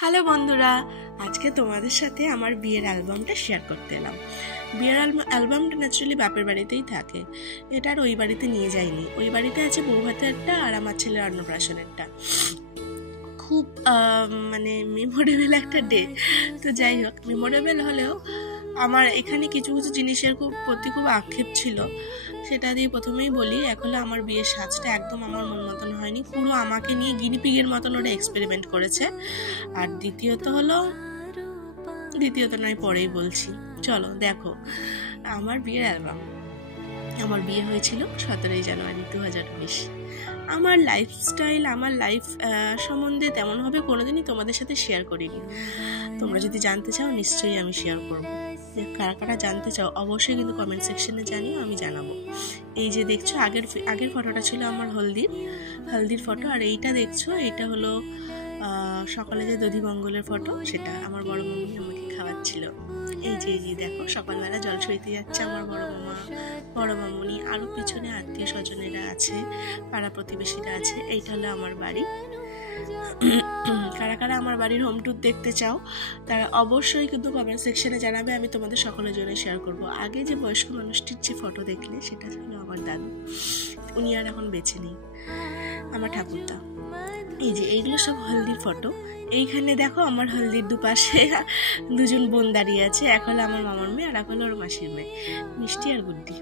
Hello বন্ধুরা, আজকে তোমাদের সাথে আমার বিয়ের অ্যালবামটা শেয়ার করতে এলাম। বিয়ের অ্যালবামটা ন্যাচারালি বাপের বাড়িতেই থাকে, এটা আর ওই বাড়িতে নিয়ে যাইনি। ওই বাড়িতে আছে বৌভাতেরটা আর আমার ছেলের অন্নপ্রাশনেরটা। খুব মানে মেমোরেবল একটা ডে। তো যাই হোক, মেমোরেবল হলেও আমার এখানে কিছু কিছু জিনিসের প্রতি খুব আক্ষেপ ছিল। সেটা দিয়ে প্রথমেই বলি, এখন আমার বিয়ের সাজটা একদম আমার মন মতন হয়নি। পুরো আমাকে নিয়ে গিনিপিগের মতন ওরা এক্সপেরিমেন্ট করেছে। আর দ্বিতীয়ত নয়, পরেই বলছি। চলো দেখো আমার বিয়ের অ্যালবাম। আমার বিয়ে হয়েছিল 17 জানুয়ারি 2019। আমার লাইফস্টাইল, আমার লাইফ সম্বন্ধে তেমনভাবে কোনোদিনই তোমাদের সাথে শেয়ার করিনি। তোমরা যদি জানতে চাও নিশ্চয়ই আমি শেয়ার করবো। কারা কারা জানতে চাও অবশ্যই কিন্তু কমেন্ট সেকশনে জানিও, আমি জানাবো। এই যে দেখছো আগের ফটোটা ছিল আমার হলদির ফটো, আর এইটা দেখছো এটা হলো সকালে যে দধিমঙ্গলের ফটো, সেটা আমার বড় মামনি আমাকে খাওয়াচ্ছিল। এই যে দেখো সকালবেলা জল সইতে যাচ্ছে আমার বড় মামা, বড় মামনি, আরও পিছনে আত্মীয় স্বজনেরা আছে, পাড়া প্রতিবেশীরা আছে। এইটা হলো আমার বাড়ি। কারা কারা আমার বাড়ির হোম ট্যুর দেখতে চাও তারা অবশ্যই কিন্তু কমেন্ট সেকশনে জানাবে, আমি তোমাদের সকলের জন্য শেয়ার করব। আগে যে বয়স্ক মানুষটির যে ফটো দেখলে সেটা ছিল আমার দাদু, উনি আর এখন বেঁচে নেই, আমার ঠাকুরদা। এই যে এইগুলো সব হলদির ফটো। এইখানে দেখো আমার হলদির দুপাশে দুজন বোন দাঁড়িয়ে আছে, এক হলো আমার মামার মেয়ে আর এক হলো ওর মাসির মেয়ে, মিষ্টি আর গুড্ডি।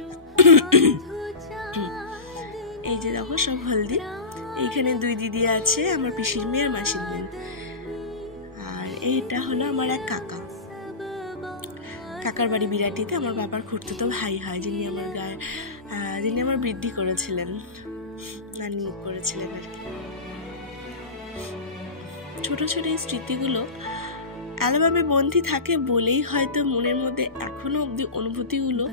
এই যে দেখো সব হলদি। এইখানে দুই দিদি আছে, আমার পিসির মেয়ে আর মাসির মেয়ে। আর এইটা হলো আমার এক কাকার বাড়ি বিরাটিতে। আমার বাবার খুড়তুতো ভাই হয়, যিনি আমার বৃদ্ধি করেছিলেন, নানি করেছিলেন আর কি। ছোট ছোট এই স্মৃতিগুলো অ্যালবামে বন্দী থাকে বলেই হয়তো মনের মধ্যে এখনো অব্দি অনুভূতিগুলো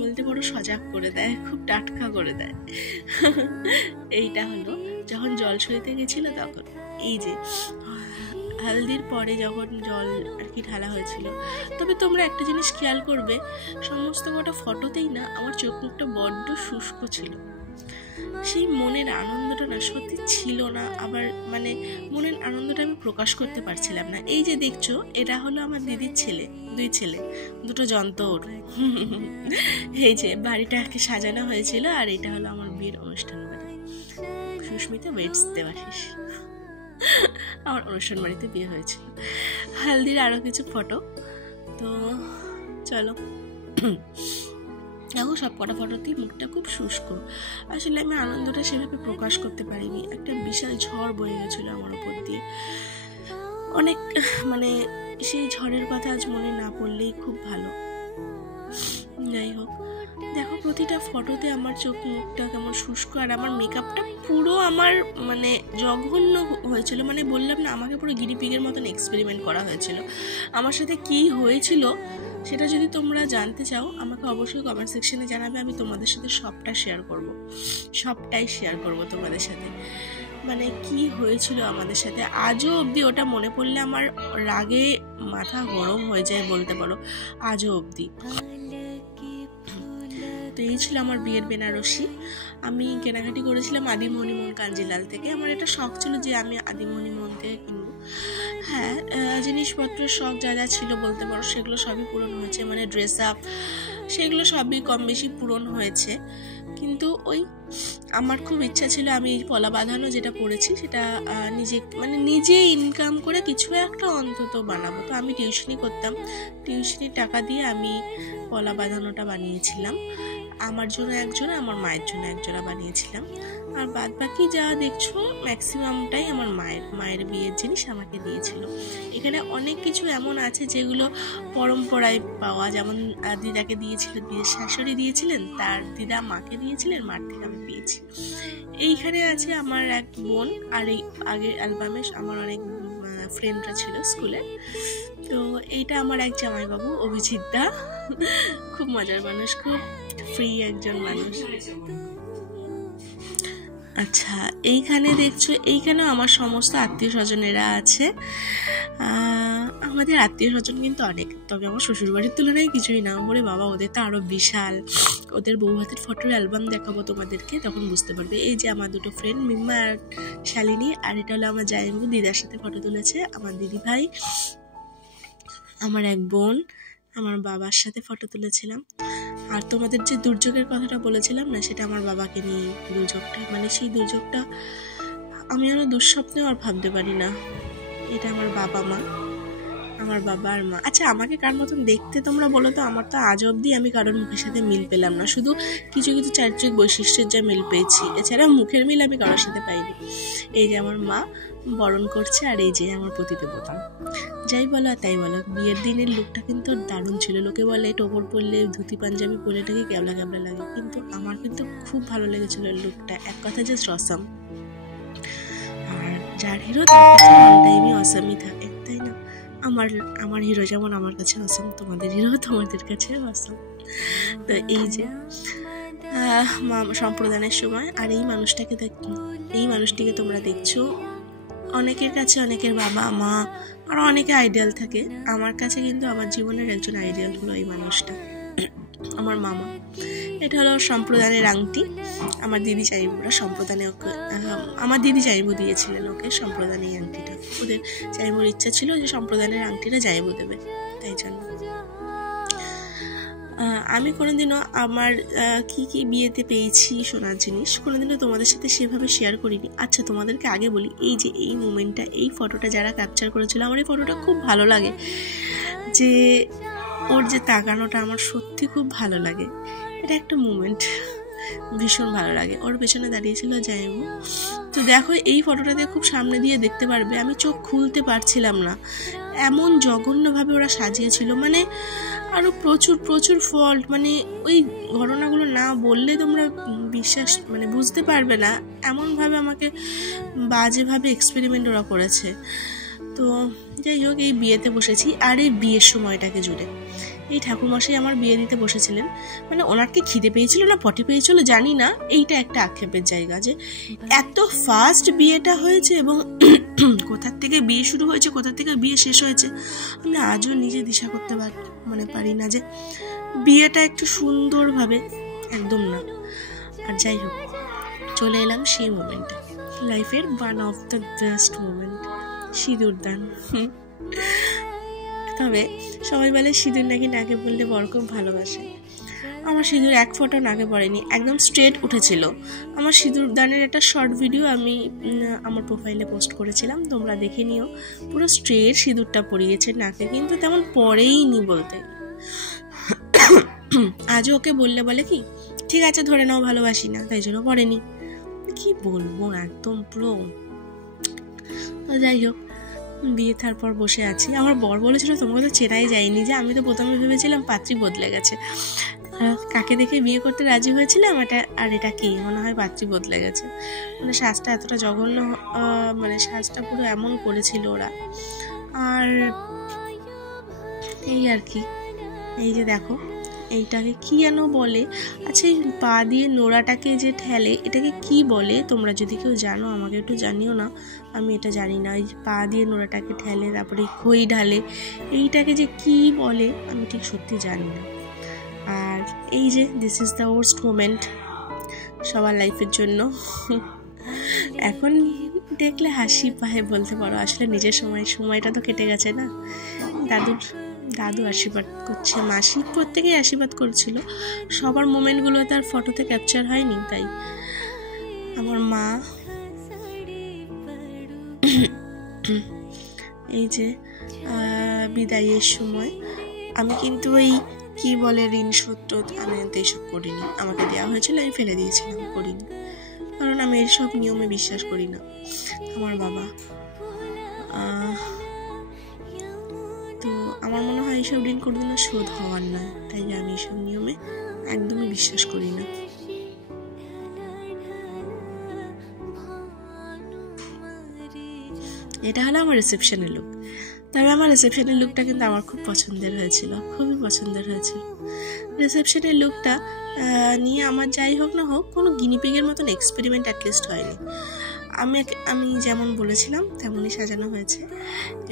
বলতে বড় সজাগ করে দেয়, খুব টাটকা করে দেয়। এইটা হলো যখন জল সইতে গেছিল তখন। এই যে হলদির পরে যখন জল আর কি ঢালা হয়েছিল। তবে তোমরা একটা জিনিস খেয়াল করবে, সমস্ত কটা ফটোতেই না আমার চোখ মুখটা বড্ড শুষ্ক ছিল। সেই মনের আনন্দটা না সত্যি ছিল না, আবার মানে মনের আনন্দটা আমি প্রকাশ করতে পারছিলাম না। এই যে দেখছো এটা হলো আমার দিদির দুই ছেলে, দুটো যন্তর। এই যে বাড়িটাকে সাজানো হয়েছিল, আর এটা হলো আমার বিয়ের অনুষ্ঠান বাড়ি। সুস্মিতা ওয়েটস দেওয়াশিস, আমার অনুষ্ঠান বাড়িতে বিয়ে হয়েছিল। হালদির আরো কিছু ফটো। তো চলো দেখো, সব কটা ফটোতেই মুখটা খুব শুষ্ক। আসলে আমি আনন্দটা সেভাবে প্রকাশ করতে পারিনি। একটা বিশাল ঝড় বয়ে গেছিলো আমার উপর দিয়ে, অনেক মানে সেই ঝড়ের কথা আজ মনে না পড়লেই খুব ভালো। যাই হোক, দেখো প্রতিটা ফটোতে আমার চোখ মুখটা কেমন শুষ্ক, আর আমার মেকআপটা পুরো আমার মানে জঘন্য হয়েছিল। মানে বললাম না, আমাকে পুরো গিনিপিগের মতন এক্সপেরিমেন্ট করা হয়েছিল। আমার সাথে কি হয়েছিল সেটা যদি তোমরা জানতে চাও আমাকে অবশ্যই কমেন্ট সেকশনে জানাবে, আমি তোমাদের সাথে সবটাই শেয়ার করব তোমাদের সাথে। মানে কি হয়েছিল আমাদের সাথে আজও অবধি ওটা মনে পড়লে আমার রাগে মাথা গরম হয়ে যায় বলতে পারো, আজও অবধি। তো এই ছিল আমার বিয়ের বেনারসি। আমি কেনাকাটি করেছিলাম আদিমোহনী মোহন কাঞ্জিলাল থেকে। আমার এটা শখ ছিল যে আমি আদিমোহনী মোহন থেকে কিনবো। হ্যাঁ, জিনিসপত্র শখ যা যা ছিল বলতে পারো সেগুলো সবই পূরণ হয়েছে। মানে ড্রেস আপ সেগুলো সবই কম বেশি পূরণ হয়েছে। কিন্তু ওই আমার খুব ইচ্ছা ছিল আমি এই পলা বাঁধানো যেটা পড়েছি সেটা নিজে ইনকাম করে কিছু একটা অন্তত বানাবো। তো আমি টিউশনি করতাম, টিউশনির টাকা দিয়ে আমি পলা বাঁধানোটা বানিয়েছিলাম। আমার জন্য একজোড়া, আমার মায়ের জন্য একজোড়া বানিয়েছিলাম। আর বাদ বাকি যা দেখছো ম্যাক্সিমামটাই আমার মায়ের বিয়ের জিনিস আমাকে দিয়েছিল। এখানে অনেক কিছু এমন আছে যেগুলো পরম্পরায় পাওয়া, যেমন দিদাকে দিয়েছিল, দিদির শাশুড়ি দিয়েছিলেন, তার দিদা মাকে দিয়েছিলেন, মার থেকে আমি পেয়েছি। এইখানে আছে আমার এক বোন, আর এই আগের অ্যালবামে আমার অনেক ফ্রেন্ডরা ছিল স্কুলে। তো এইটা আমার এক জামাইবাবু অভিজিৎ দা, খুব মজার মানুষ, খুব ফ্রি একজন মানুষ। আচ্ছা, এইখানে দেখছো, এইখানেও আমার সমস্ত আত্মীয় স্বজনেরা আছে। আমাদের আত্মীয় স্বজন কিন্তু অনেক, তবে আমার শ্বশুরবাড়ির তুলনায় কিছুই না। ওরে বাবা, ওদের তো আরও বিশাল। ওদের বউ হাতের ফটোর অ্যালবাম দেখাবো তোমাদেরকে, তখন বুঝতে পারবে। এই যে আমার দুটো ফ্রেন্ড, মিম্মা আর শালিনী, আর এটা হলো আমার জায়ম্বু, দিদার সাথে ফটো তুলেছে। আমার দিদি ভাই, আমার এক বোন, আমার বাবার সাথে ফটো তুলেছিলাম। আর তোমাদের যে দুর্যোগের কথাটা বলেছিলাম না, সেটা আমার বাবাকে নিয়ে। দুর্যোগটা মানে সেই দুর্যোগটা আমি আরও দুঃস্বপ্নেও আর ভাবতে পারি না। এটা আমার বাবা মা, আমার বাবা আর মা। আচ্ছা, আমাকে কার মতন দেখতে তোমরা বলো তো? আমার তো আজ অবধি আমি কারোর মুখের সাথে মিল পেলাম না, শুধু কিছু কিছু চারিত্রিক বৈশিষ্ট্যের যা মিল পেয়েছি, এছাড়া মুখের মিল আমি কারোর সাথে পাইনি। এই যে আমার মা বরণ করছে, আর এই যে আমার পতিদেবতা। যাই বলো আর তাই বলো, বিয়ের দিনের লুকটা কিন্তু দারুণ ছিল। লোকে বলে টোপর পরলে, ধুতি পাঞ্জাবি পরলে এটাকে ক্যাবলা ক্যাবলা লাগে, কিন্তু আমার কিন্তু খুব ভালো লেগেছিল লুকটা। এক কথা জাস্ট অসাম। আর যার হিরো তার কাছে অল টাইমই অসামই থাকে, তাই না? আমার হিরো যেমন আমার কাছে অসাম, তোমাদের হিরো তোমাদের কাছে অসাম। তো এই যে সম্প্রদানের সময়, আর এই মানুষটিকে তোমরা দেখছো, অনেকের কাছে অনেকের বাবা মা আর অনেকে আইডিয়াল থাকে। আমার কাছে কিন্তু আমার জীবনের একজন আইডিয়াল হলো এই মানুষটা, আমার মামা। এটা হলো সম্প্রদানের আংটি। আমার দিদি চাইবুরা সম্প্রদানে ওকে, আমার দিদি চাইবু দিয়েছিলেন ওকে সম্প্রদানে এই আংটিটা। ওদের চাইবুর ইচ্ছা ছিল যে সম্প্রদানের আংটিটা চাইবু দেবে, তাই জন্য। আমি কোনোদিনও আমার কি কি বিয়েতে পেয়েছি সোনার জিনিস কোনোদিনও তোমাদের সাথে সেভাবে শেয়ার করিনি। আচ্ছা, তোমাদেরকে আগে বলি, এই যে এই মোমেন্টটা, এই ফটোটা যারা ক্যাপচার করেছিল, আমার এই ফটোটা খুব ভালো লাগে। যে ওর যে তাকানোটা আমার সত্যি খুব ভালো লাগে। এটা একটা মোমেন্ট, ভীষণ ভালো লাগে। ওর পেছনে দাঁড়িয়েছিল জায়গু। তো দেখো, এই ফটোটাতে খুব সামনে দিয়ে দেখতে পারবে, আমি চোখ খুলতে পারছিলাম না, এমন জঘন্যভাবে ওরা সাজিয়েছিল। মানে আরও প্রচুর প্রচুর ফল্ট, মানে ওই ঘটনাগুলো না বললে তোমরা বিশ্বাস মানে বুঝতে পারবে না, এমনভাবে আমাকে বাজেভাবে এক্সপেরিমেন্ট ওরা করেছে। তো যাই হোক, এই বিয়েতে বসেছি। আর এই বিয়ের সময়টাকে জুড়ে এই ঠাকুরমশাই আমার বিয়ে দিতে বসেছিলেন। মানে ওনার কি খিদে পেয়েছিল না পটি পেয়েছিল জানি না, এইটা একটা আক্ষেপের জায়গা যে এত ফাস্ট বিয়েটা হয়েছে, এবং কোথার থেকে বিয়ে শুরু হয়েছে, কোথার থেকে বিয়ে শেষ হয়েছে, আমি আজও নিজে দিশা করতে পারি না যে বিয়েটা একটু সুন্দরভাবে, একদম না। আর যাই হোক, চলে এলাম সেই মোমেন্টে, লাইফের one of the best moment, সিঁদুরদান। তবে সবাই বলে সিঁদুর নাকি নাকে পড়লে বর খুব ভালোবাসে। আমার সিঁদুর এক ফোঁটা নাকে পড়েনি, একদম স্ট্রেট উঠেছিল। আমার সিঁদুর দানের একটা শর্ট ভিডিও আমি আমার প্রোফাইলে পোস্ট করেছিলাম, তোমরা দেখে নিও। পুরো স্ট্রেট সিঁদুরটা পড়িয়েছে নাকে, কিন্তু তেমন পড়েইনি বলতে। আজও ওকে বললে বলে কি, ঠিক আছে ধরে নাও ভালোবাসি না, তাই জন্য পড়েনি। কি বলবো, একদম পুরো। তো যাই হোক, বিয়ে তারপর বসে আছি। আমার বর বলেছিল তোমাকে তো চেনাই যায়নি, যে আমি তো প্রথমে ভেবেছিলাম পাত্রী বদলে গেছে। কাকে দেখে বিয়ে করতে রাজি হয়েছিলাম, এটা কি মনে হয় পাত্রী বদলে গেছে। মানে সাজটা এতটা জঘন্য, মানে সাজটা পুরো এমন করেছিল ওরা। আর এই আর কি, এই যে দেখো, এইটাকে কি যেন বলে। আচ্ছা, এই পা দিয়ে নোড়াটাকে যে ঠেলে, এটাকে কি বলে? তোমরা যদি কেউ জানো আমাকে একটু জানিও না, আমি এটা জানি না। এই পা দিয়ে নোড়াটাকে ঠেলে তারপরে খই ঢালে, এইটাকে যে কি বলে আমি ঠিক সত্যি জানি না। আর এই যে this is the worst moment সবার লাইফের জন্য। এখন দেখলে হাসি পায় বলতে পারো, আসলে নিজের সময়টা তো কেটে গেছে না। দাদু আশীর্বাদ করছে, মাসি প্রত্যেকেই আশীর্বাদ করছিল। সবার মোমেন্টগুলো তার ফটোতে ক্যাপচার হয়নি, তাই আমার মা। এই যে বিদায়ের সময় আমি কিন্তু ওই কি বলে ঋণ সূত্র আমি এইসব করিনি, আমাকে দেওয়া হয়েছিল আমি ফেলে দিয়েছিলাম, করিনি, কারণ আমি এইসব নিয়মে বিশ্বাস করি না। আমার বাবা তো আমার মনে হয় এইসব ঋণ কোনোদিনও শোধ হওয়ার নয়, তাই আমি এইসব নিয়মে একদমই বিশ্বাস করি না। এটা হলো আমার রিসেপশনের লুক। তবে আমার রিসেপশনের লুকটা কিন্তু আমার খুব পছন্দের হয়েছিল, খুবই পছন্দের হয়েছিল। রিসেপশনের লুকটা নিয়ে আমার যাই হোক না হোক কোনো গিনিপিগের মতন এক্সপেরিমেন্ট অ্যাটলিস্ট হয়নি। আমি যেমন বলেছিলাম তেমনই সাজানো হয়েছে,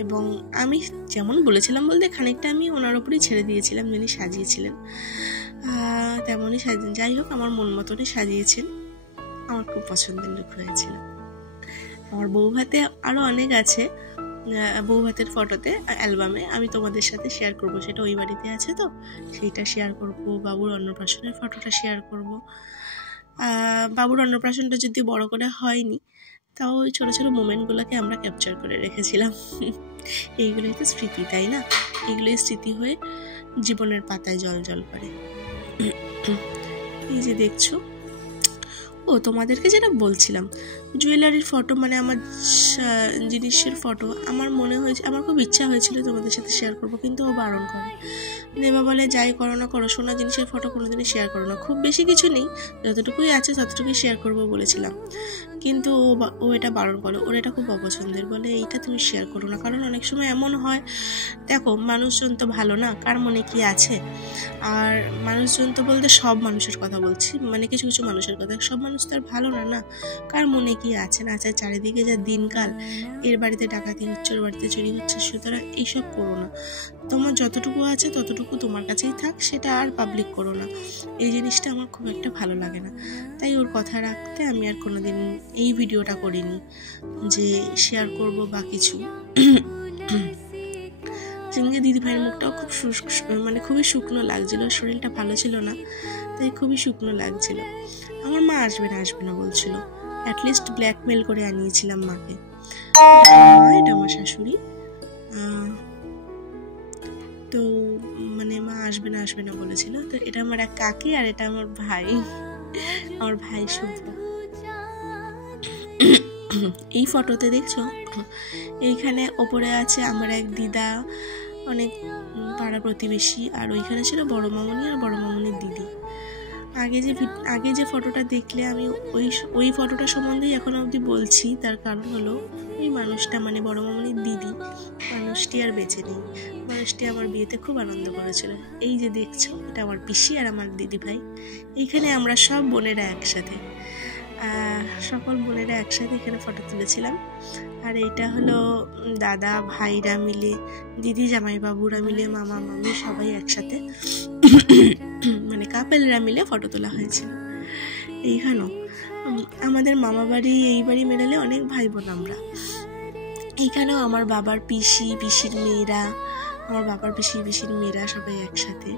এবং আমি যেমন বলেছিলাম বলতে খানিকটা আমি ওনার ওপরই ছেড়ে দিয়েছিলাম, যিনি সাজিয়েছিলেন তেমনই যাই হোক আমার মন মতনই সাজিয়েছেন। আমার খুব পছন্দের লুক হয়েছিল। আমার বউ ভাতে আরও অনেক আছে, বউ ভাতের ফটোতে অ্যালবামে আমি তোমাদের সাথে শেয়ার করব, সেটা ওই বাড়িতে আছে তো সেইটা শেয়ার করব। বাবুর অন্নপ্রাশনের ফটোটা শেয়ার করব। বাবুর অন্নপ্রাশনটা যদি বড় করে হয়নি, তাও ওই ছোটো ছোটো মোমেন্টগুলোকে আমরা ক্যাপচার করে রেখেছিলাম। এইগুলোই তো স্মৃতি, তাই না? এগুলোই স্মৃতি হয়ে জীবনের পাতায় জল জল করে। এই যে দেখছো, তোমাদেরকে যেটা বলছিলাম জুয়েলারির ফটো, মানে আমার জিনিসের ফটো, আমার মনে হয়েছে, আমার খুব ইচ্ছা হয়েছিল তোমাদের সাথে শেয়ার করব, কিন্তু ও বারণ করে। দেবা বলে যাই করো না করো, সোনা জিনিসের ফটো কোনোদিনই শেয়ার করো না, খুব বেশি কিছু নেই, যতটুকুই আছে ততটুকুই শেয়ার করব বলেছিলাম, কিন্তু ও এটা বারণ করে। ওর এটা খুব অপছন্দের, বলে এইটা তুমি শেয়ার করো না। কারণ অনেক সময় এমন হয়, দেখো মানুষজন তো ভালো না, কার মনে কি আছে। আর মানুষজন তো বলতে সব মানুষের কথা বলছি, মানে কিছু কিছু মানুষের কথা, সব মানুষ তো আর ভালো না, না কার মনে কি আছে না আছে। চারিদিকে যা দিনকাল, এর বাড়িতে ডাকাতি হচ্ছে, ওর বাড়িতে চুরি হচ্ছে, সুতরাং এইসব করো না। তোমার যতটুকু আছে ততটুকু তোমার কাছেই থাক, সেটা আর পাবলিক করো না। এই জিনিসটা আমার খুব একটা ভালো লাগে না, তাই ওর কথা রাখতে আমি আর কোনোদিন এই ভিডিওটা করিনি যে শেয়ার করব বা কিছু। সেদিনকে দিদিভাইয়ের মুখটাও খুব মানে খুবই শুকনো লাগছিল, শরীরটা ভালো ছিল না, তাই খুবই শুকনো লাগছিল। আমার মা আসবে না বলছিল, অ্যাটলিস্ট ব্ল্যাকমেল করে আনিয়েছিলাম মাকে। এটা আমার শাশুড়ি, তো মানে মা আসবে না বলেছিল। তো এটা আমার এক কাকি, আর এটা আমার ভাই শুভ। এই ফটোতে দেখছো, এইখানে ওপরে আছে আমার এক দিদা, অনেক পাড়া প্রতিবেশী, আর ওইখানে ছিল বড় মামনি আর বড় মামনির দিদি। আগে যে ফটোটা দেখলে, আমি ওই ফটোটা সম্বন্ধেই এখন অবধি বলছি। তার কারণ হলো ওই মানুষটা, মানে বড় মামনির দিদি, মানুষটি আর বেঁচে নেই। মানুষটি আমার বিয়েতে খুব আনন্দ করেছিল। এই যে দেখছো, এটা আমার পিসি আর আমার দিদি ভাই। এইখানে আমরা সব বোনেরা একসাথে, সকল বোনেরা একসাথে এখানে ফটো তুলেছিলাম। আর এইটা হলো দাদা ভাইরা মিলে, দিদি জামাইবাবুরা মিলে, মামা মামি সবাই একসাথে, মানে কাপেলরা মিলে ফটো তোলা হয়েছিল। এইখানেও আমাদের মামা বাড়ি, এই বাড়ি মেলালে অনেক ভাই বোন আমরা। এইখানেও আমার বাবার পিসির মেয়েরা, আমার বাবার পিসির মেয়েরা সবাই একসাথে।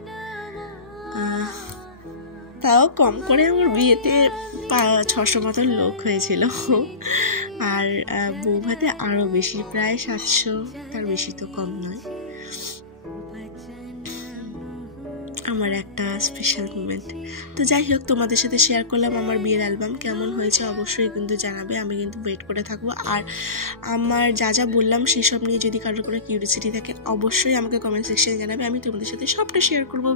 তাও কম করে আমার বিয়েতে 600 মতন লোক হয়েছিল, আর বউ ভাতে আরও বেশি, প্রায় 700, তার বেশি তো কম নয়। আমার একটা স্পেশাল মোমেন্ট। তো যাই হোক, তোমাদের সাথে শেয়ার করলাম আমার বিয়ের অ্যালবাম। কেমন হয়েছে অবশ্যই কিন্তু জানাবে, আমি কিন্তু ওয়েট করে থাকবো। আর আমার যা বললাম সেসব নিয়ে যদি কারোর কোনো কিউরিওসিটি থাকে, অবশ্যই আমাকে কমেন্ট সেকশনে জানাবে, আমি তোমাদের সাথে সবটা শেয়ার করবো।